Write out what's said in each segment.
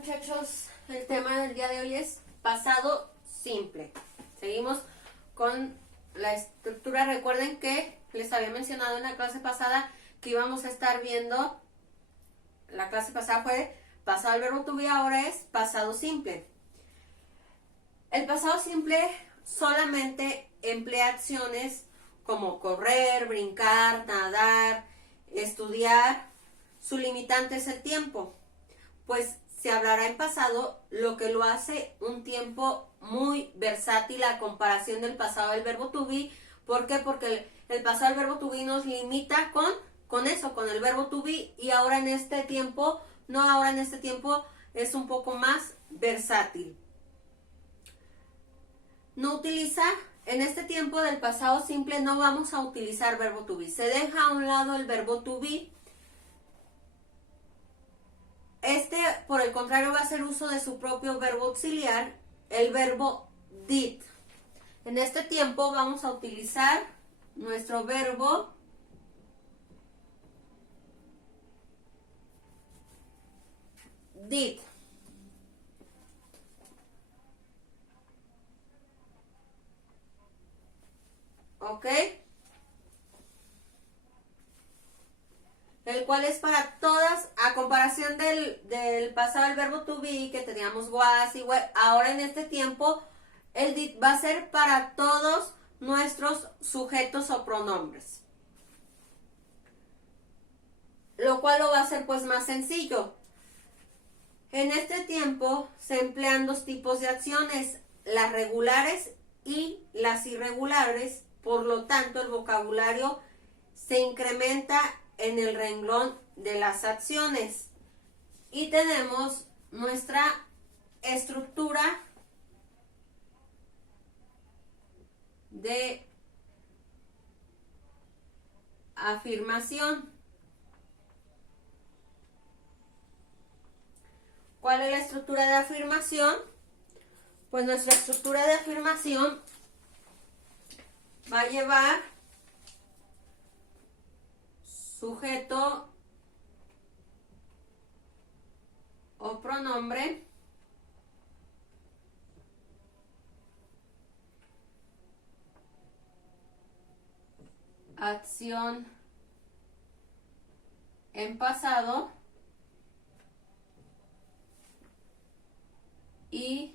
muchachos, el tema del día de hoy es pasado simple. Seguimos con la estructura. Recuerden que les había mencionado en la clase pasada que íbamos a estar viendo, la clase pasada fue pasado el verbo to be, ahora es pasado simple. El pasado simple solamente emplea acciones como correr, brincar, nadar, estudiar. Su limitante es el tiempo, pues se hablará en pasado, lo que lo hace un tiempo muy versátil a comparación del pasado del verbo to be. ¿Por qué? Porque el pasado del verbo to be nos limita con eso, con el verbo to be, y ahora en este tiempo, es un poco más versátil. No utiliza, en este tiempo del pasado simple no vamos a utilizar verbo to be. Se deja a un lado el verbo to be. Por el contrario, va a hacer uso de su propio verbo auxiliar, el verbo did. En este tiempo vamos a utilizar nuestro verbo did. ¿Ok? El cual es para todas, a comparación del pasado del verbo to be, que teníamos was y were. Ahora en este tiempo el did va a ser para todos nuestros sujetos o pronombres, lo cual lo va a hacer pues más sencillo. En este tiempo se emplean dos tipos de acciones, las regulares y las irregulares. Por lo tanto, el vocabulario se incrementa en el renglón de las acciones. Y tenemos nuestra estructura de afirmación. ¿Cuál es la estructura de afirmación? Pues nuestra estructura de afirmación va a llevar sujeto o pronombre, acción en pasado y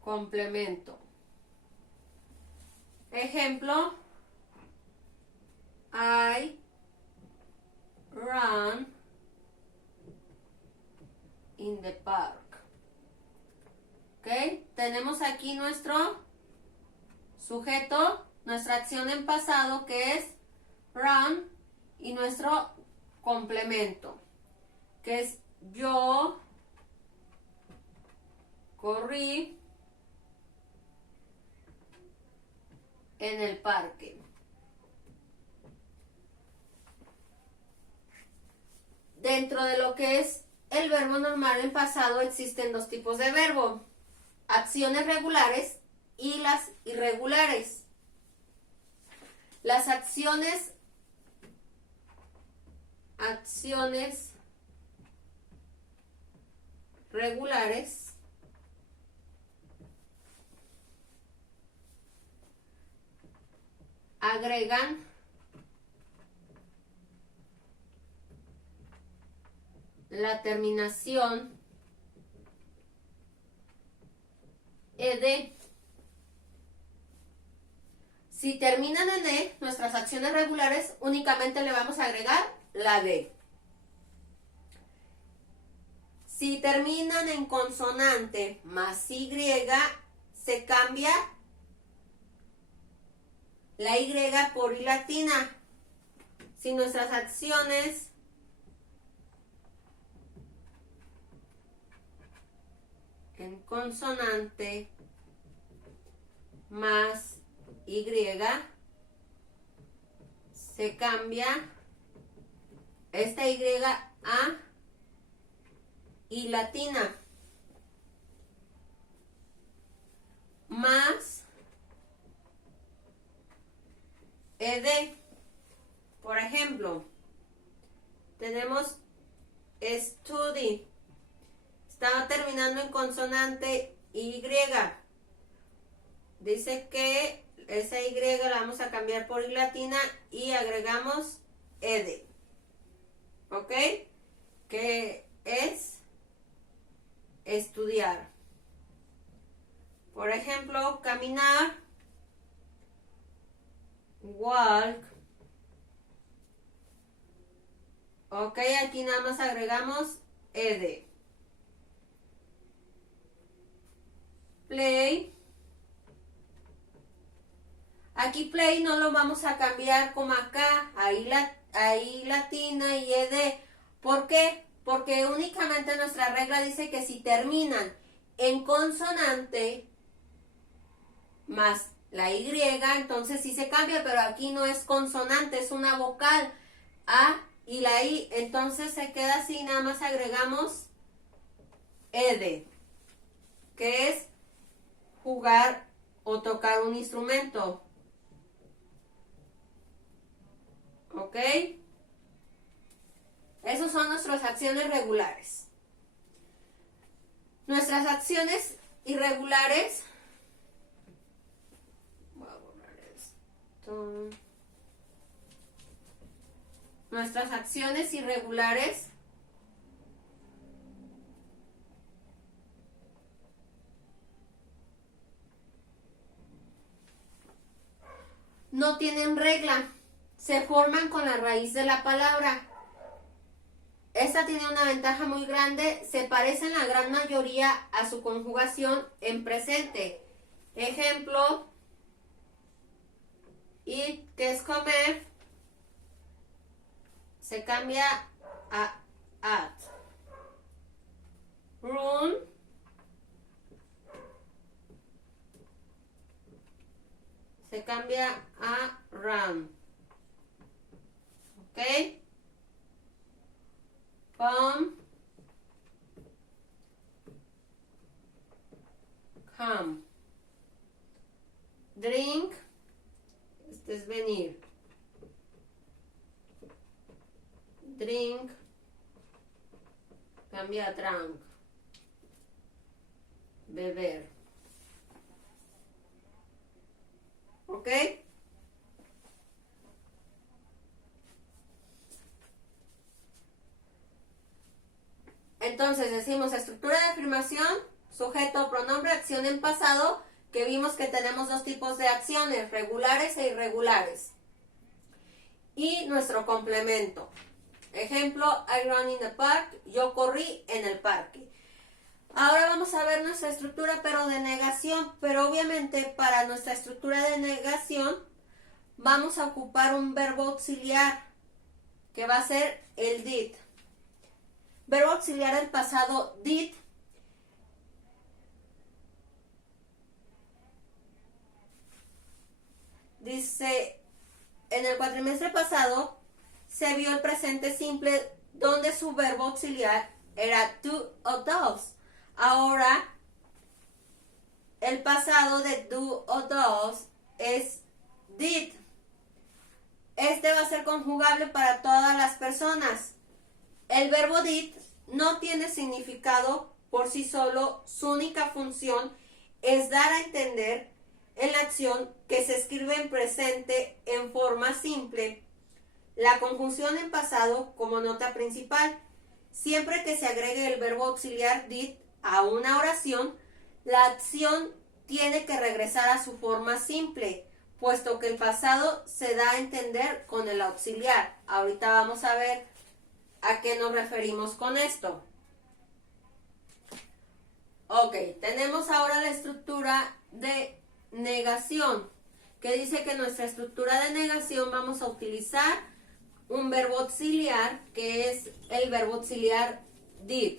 complemento. Ejemplo: I ran in the park. ¿Ok? Tenemos aquí nuestro sujeto, nuestra acción en pasado que es run, y nuestro complemento que es yo corrí en el parque. Dentro de lo que es el verbo normal en pasado existen dos tipos de verbo: acciones regulares y las irregulares. Las acciones regulares agregan la terminación ed. Si terminan en e, nuestras acciones regulares, únicamente le vamos a agregar la d. Si terminan en consonante más y, se cambia la y por i latina. Si nuestras acciones en consonante más y, se cambia esta y a y latina, más ed. Por ejemplo, tenemos study. Está terminando en consonante Y. Dice que esa Y la vamos a cambiar por I latina y agregamos ed. ¿Ok? Que es estudiar. Por ejemplo, caminar, walk. Ok, aquí nada más agregamos ed. Play. Aquí play no lo vamos a cambiar como acá, ahí latina y ed. ¿Por qué? Porque únicamente nuestra regla dice que si terminan en consonante más la Y, entonces sí se cambia, pero aquí no es consonante, es una vocal. A y la I, entonces se queda así, nada más agregamos ed, que es jugar o tocar un instrumento. ¿Ok? Esos son nuestras acciones regulares. Nuestras acciones irregulares. Voy a borrar esto. Nuestras acciones irregulares no tienen regla. Se forman con la raíz de la palabra. Esta tiene una ventaja muy grande, se parece en la gran mayoría a su conjugación en presente. Ejemplo, eat, que es comer, se cambia a at. Run, se cambia a run. ¿Ok? Come. Drink, este es venir. Drink, cambia a drunk. Beber. ¿Ok? Entonces decimos estructura de afirmación, sujeto, pronombre, acción en pasado, que vimos que tenemos dos tipos de acciones, regulares e irregulares. Y nuestro complemento. Ejemplo, I ran in the park, yo corrí en el parque. Ahora vamos a ver nuestra estructura, pero de negación. Pero obviamente para nuestra estructura de negación vamos a ocupar un verbo auxiliar, que va a ser el did. Verbo auxiliar del pasado did. Dice, en el cuatrimestre pasado se vio el presente simple donde su verbo auxiliar era do o does. Ahora, el pasado de do o does es did. Este va a ser conjugable para todas las personas. El verbo did no tiene significado por sí solo, su única función es dar a entender en la acción que se escribe en presente en forma simple, la conjunción en pasado como nota principal. Siempre que se agregue el verbo auxiliar did a una oración, la acción tiene que regresar a su forma simple, puesto que el pasado se da a entender con el auxiliar. Ahorita vamos a ver a qué nos referimos con esto. Ok, tenemos ahora la estructura de negación, que dice que en nuestra estructura de negación vamos a utilizar un verbo auxiliar, que es el verbo auxiliar did.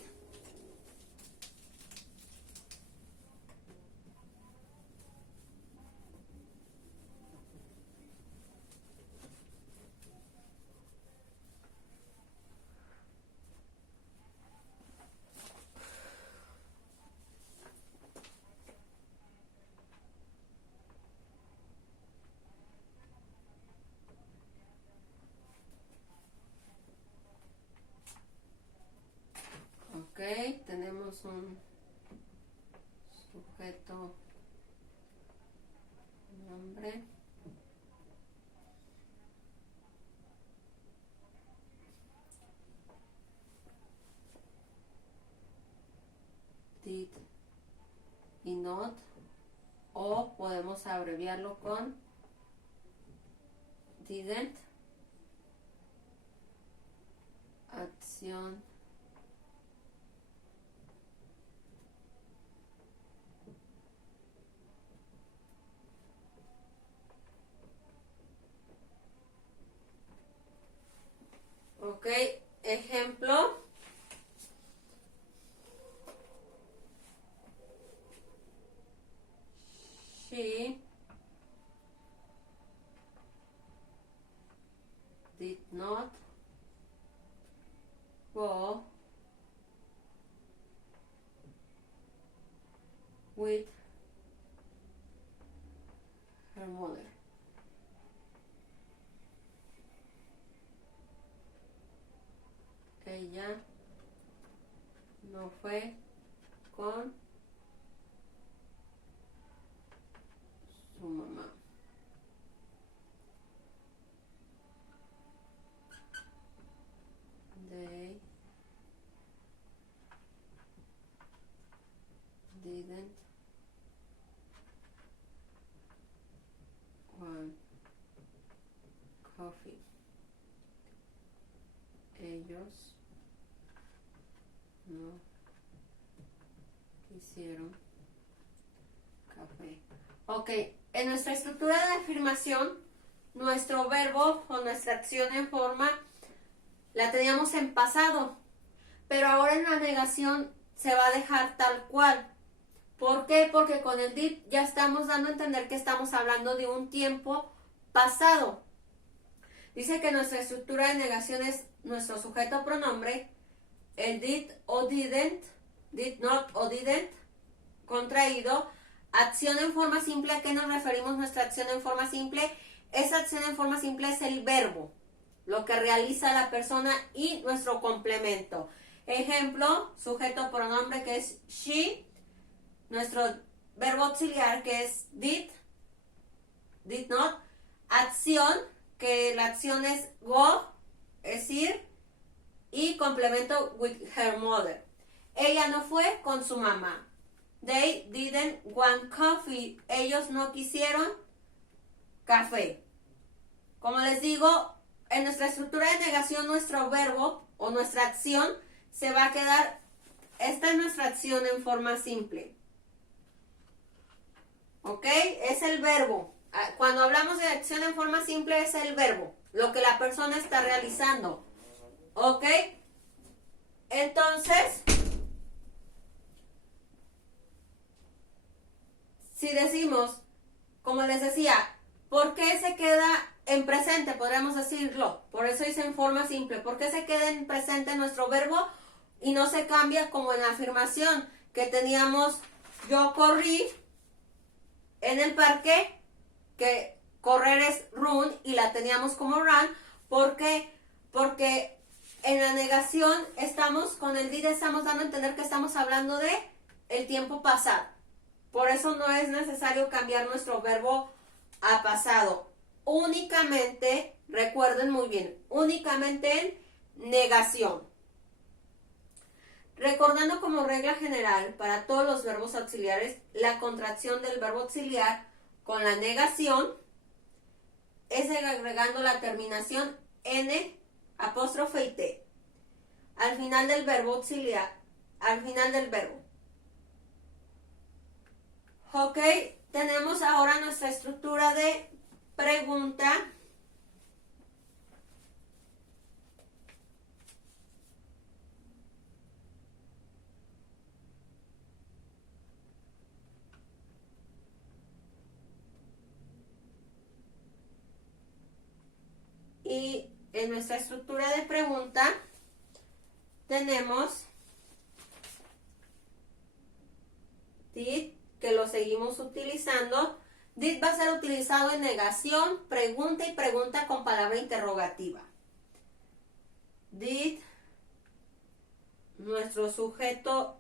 podemos abreviarlo con didn't. Acción ok, ejemplo. She did not go with her mother. Ella no fue con su mamá. They didn't want coffee. Ellos no quisieron café. Ok, en nuestra estructura de afirmación, nuestro verbo o nuestra acción en forma la teníamos en pasado, pero ahora en la negación se va a dejar tal cual. ¿Por qué? Porque con el did ya estamos dando a entender que estamos hablando de un tiempo pasado. Dice que nuestra estructura de negación es nuestro sujeto pronombre, el did o didn't, did not o didn't, contraído. Acción en forma simple, ¿a qué nos referimos nuestra acción en forma simple? Esa acción en forma simple es el verbo, lo que realiza la persona y nuestro complemento. Ejemplo, sujeto pronombre que es she, nuestro verbo auxiliar que es did not, acción, que la acción es go, es ir, y complemento with her mother. Ella no fue con su mamá. They didn't want coffee. Ellos no quisieron café. Como les digo, en nuestra estructura de negación, nuestro verbo o nuestra acción se va a quedar, esta es nuestra acción en forma simple. ¿Ok? Es el verbo. Cuando hablamos de acción en forma simple es el verbo, lo que la persona está realizando. ¿Ok? Entonces, si decimos, como les decía, ¿por qué se queda en presente? Podríamos decirlo. Por eso dice en forma simple. ¿Por qué se queda en presente nuestro verbo y no se cambia como en la afirmación que teníamos? Yo corrí en el parque, que correr es run y la teníamos como run. ¿Por qué? Porque en la negación estamos, con el did estamos dando a entender que estamos hablando de el tiempo pasado. Por eso no es necesario cambiar nuestro verbo a pasado. Únicamente, recuerden muy bien, únicamente en negación. Recordando como regla general para todos los verbos auxiliares, la contracción del verbo auxiliar con la negación es agregando la terminación n, apóstrofe y t al final del verbo auxiliar, al final del verbo. Ok, tenemos ahora nuestra estructura de pregunta. Y en nuestra estructura de pregunta tenemos did, que lo seguimos utilizando. Did va a ser utilizado en negación, pregunta y pregunta con palabra interrogativa. Did, nuestro sujeto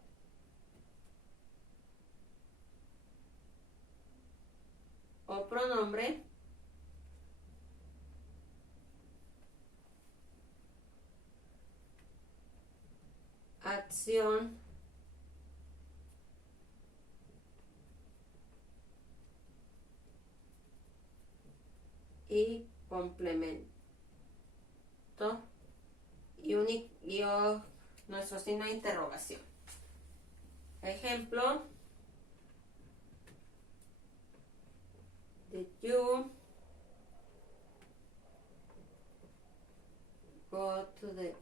o pronombre, acción y complemento y nuestro signo de interrogación. Ejemplo: did you go to the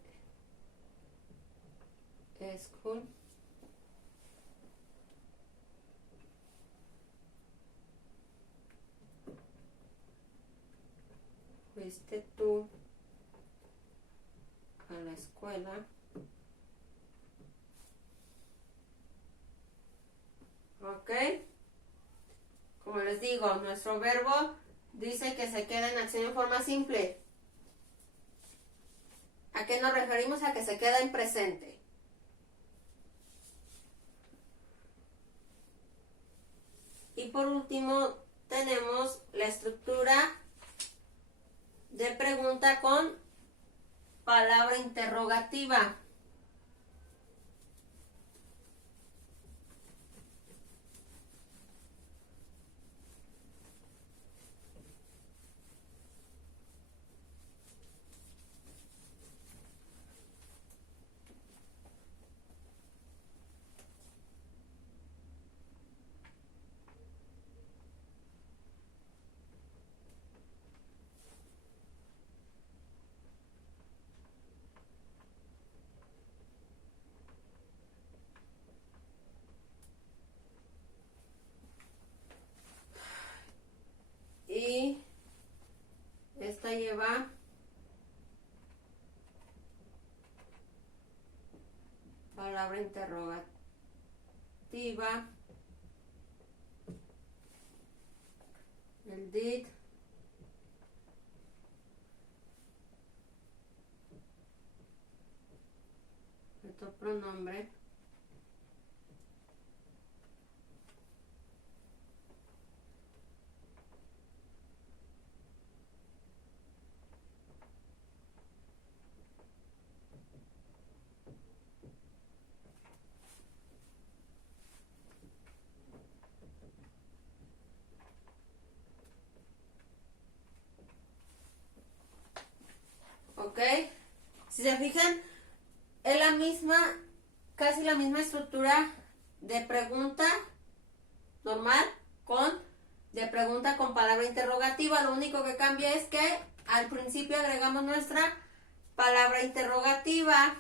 school? ¿Fuiste tú a la escuela? ¿Ok? Como les digo, nuestro verbo dice que se queda en acción en forma simple. ¿A qué nos referimos? A que se queda en presente. Y por último, tenemos la estructura de pregunta con palabra interrogativa. Y esta lleva palabra interrogativa, el did, otro pronombre, ¿ok? Si se fijan, es la misma, casi la misma estructura de pregunta normal de pregunta con palabra interrogativa. Lo único que cambia es que al principio agregamos nuestra palabra interrogativa.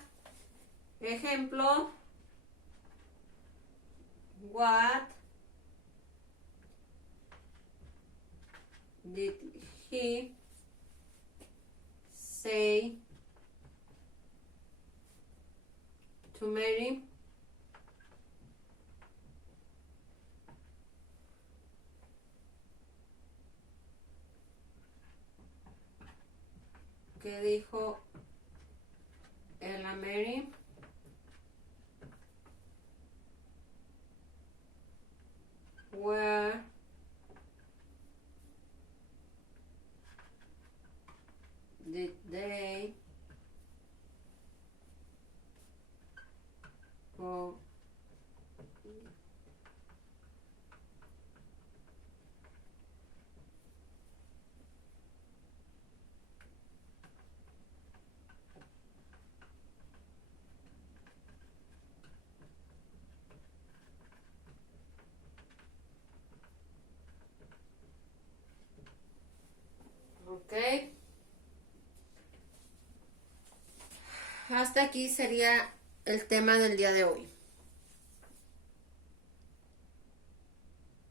Ejemplo: what did he say to Mary? ¿Qué dijo él a Mary? Where did they go? Ok. Hasta aquí sería el tema del día de hoy.